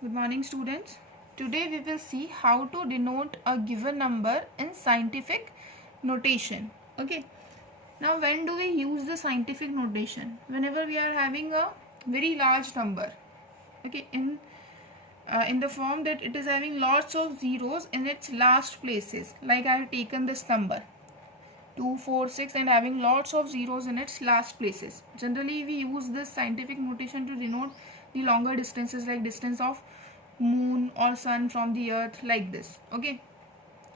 Good morning, students. Today we will see how to denote a given number in scientific notation. Okay. Now, when do we use the scientific notation? Whenever we are having a very large number. Okay. In the form that it is having lots of zeros in its last places. Like I have taken this number 2, 4, 6 and having lots of zeros in its last places. Generally, we use this scientific notation to denote the longer distances, like distance of moon or sun from the earth, like this. Okay.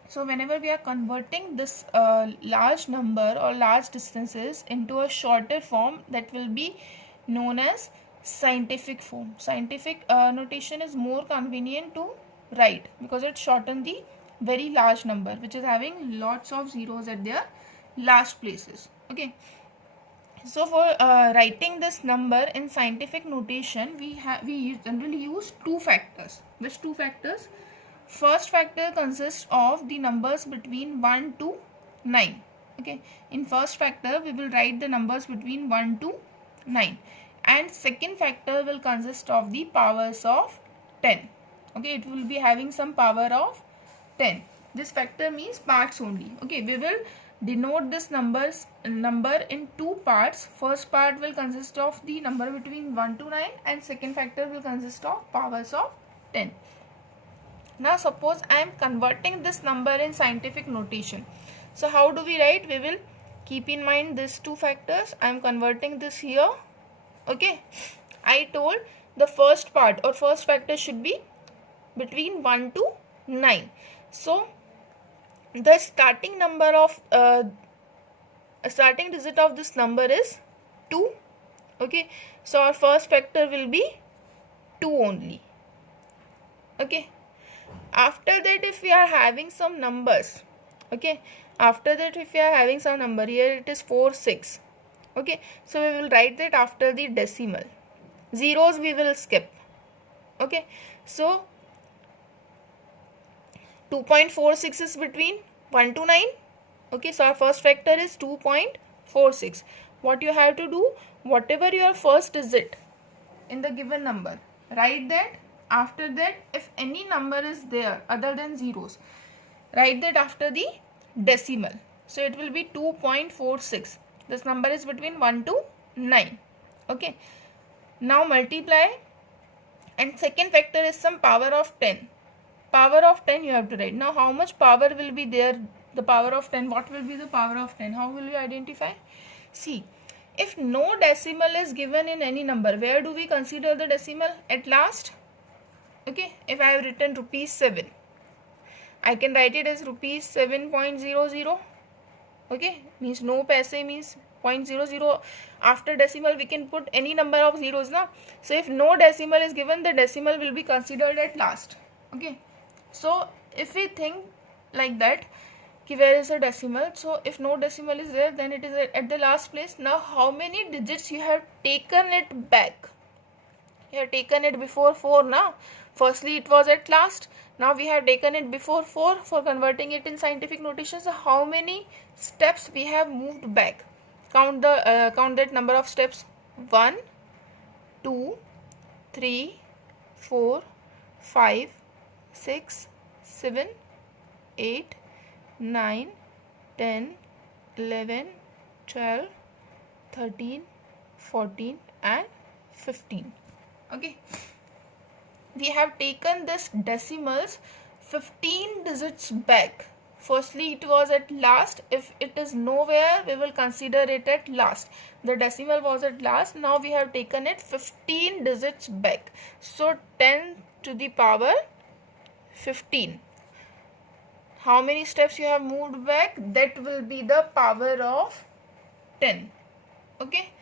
So whenever we are converting this large number or large distances into a shorter form, that will be known as scientific form. Scientific notation is more convenient to write because it shortens the very large number which is having lots of zeros at their last places. Okay. So for writing this number in scientific notation, we generally use two factors. Which two factors? First factor consists of the numbers between 1 to 9. Okay. In first factor, we will write the numbers between 1 to 9. And second factor will consist of the powers of 10. Okay. It will be having some power of 10. This factor means parts only. Okay. We will denote this number in two parts. First part will consist of the number between 1 to 9 and second factor will consist of powers of 10. Now suppose I am converting this number in scientific notation. So how do we write? We will keep in mind these two factors. I am converting this here. Okay. I told the first part or first factor should be between 1 to 9. So the starting number of starting digit of this number is 2. Okay. So our first factor will be 2 only. Okay. After that, if we are having some numbers, okay, after that if we are having some number, here it is 4, 6, okay, so we will write that after the decimal. Zeros we will skip. Okay, so 2.46 is between 1 to 9. Okay, so our first factor is 2.46. What you have to do, whatever your first digit in the given number, write that. After that, if any number is there other than zeros, write that after the decimal. So it will be 2.46. This number is between 1 to 9. Okay. Now multiply, and second factor is some power of 10. Power of 10 you have to write. Now how much power will be there? The power of 10. What will be the power of 10? How will you identify? See, if no decimal is given in any number, where do we consider the decimal? At last. Okay, if I have written rupees 7, I can write it as rupees 7.00. Okay, means no paise means 0.00. After decimal we can put any number of zeros now. So if no decimal is given, the decimal will be considered at last. Okay, so if we think like that, where is a decimal? So if no decimal is there, then it is at the last place. Now how many digits you have taken it back? You have taken it before 4 now. Firstly it was at last. Now we have taken it before 4 for converting it in scientific notation. So how many steps we have moved back? Count that number of steps. 1, 2, 3, 4, 5, 6, 7, 8, 9, 10, 11, 12, 13, 14 and 15. Okay, we have taken this decimals 15 digits back. Firstly it was at last. If it is nowhere, we will consider it at last. The decimal was at last. Now we have taken it 15 digits back. So 10 to the power 15. How many steps you have moved back? That will be the power of 10. Okay.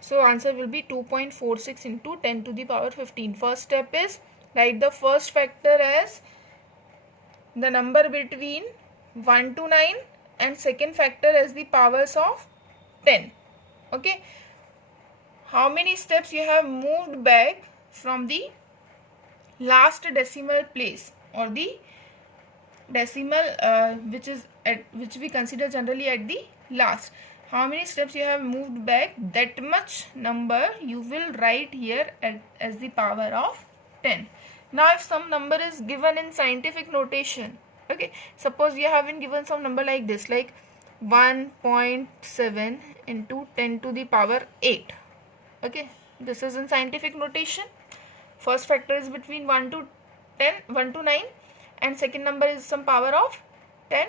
So answer will be 2.46 into 10 to the power 15. First step is write the first factor as the number between 1 to 9 and second factor as the powers of 10. Okay. How many steps you have moved back from the last decimal place or the decimal which we consider generally at the last? How many steps you have moved back, that much number you will write here as the power of 10. Now if some number is given in scientific notation, okay, suppose we have been given some number like this, like 1.7 into 10 to the power 8. Okay, this is in scientific notation. First factor is between 1 to 10, 1 to 9, and second number is some power of 10.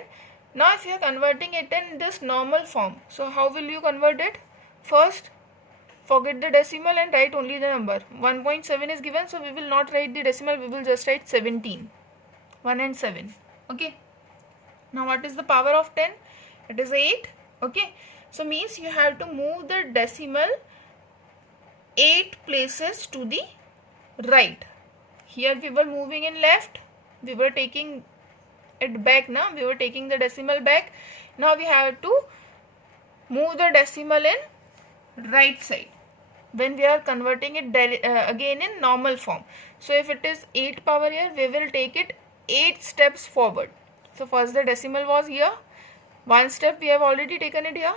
Now if you are converting it in this normal form, so how will you convert it? First, forget the decimal and write only the number. 1.7 is given, so we will not write the decimal, we will just write 17. 1 and 7. Okay. Now what is the power of 10? It is 8. Okay. So means you have to move the decimal 8 places to the right. Here we were moving in left, we were taking it back now, we were taking the decimal back. Now we have to move the decimal in right side when we are converting it again in normal form. So if it is 8 power here, we will take it 8 steps forward. So first the decimal was here, one step we have already taken it here.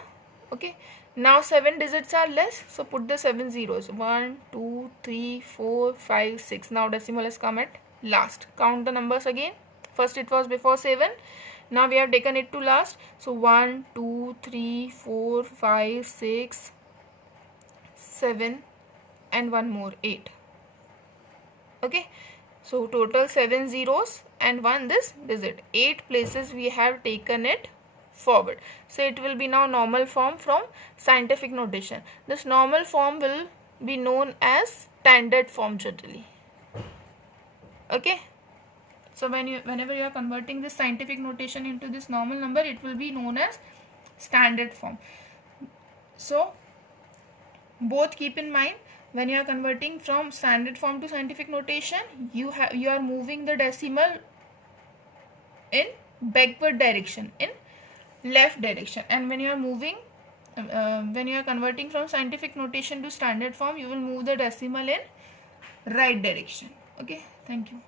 Okay, now 7 digits are less, so put the 7 zeros, 1 2 3 4 5 6. Now decimal has come at last. Count the numbers again. First it was before 7, now we have taken it to last. So 1 2 3 4 5 6 7 and one more 8. Okay, so total 7 zeros and 1 this digit. 8 places we have taken it forward. So it will be now normal form from scientific notation. This normal form will be known as standard form generally. Okay, so whenever you are converting this scientific notation into this normal number, it will be known as standard form. So both keep in mind, when you are converting from standard form to scientific notation, you are moving the decimal in backward direction, in left direction, and when you are moving when you are converting from scientific notation to standard form, you will move the decimal in right direction. Okay, thank you.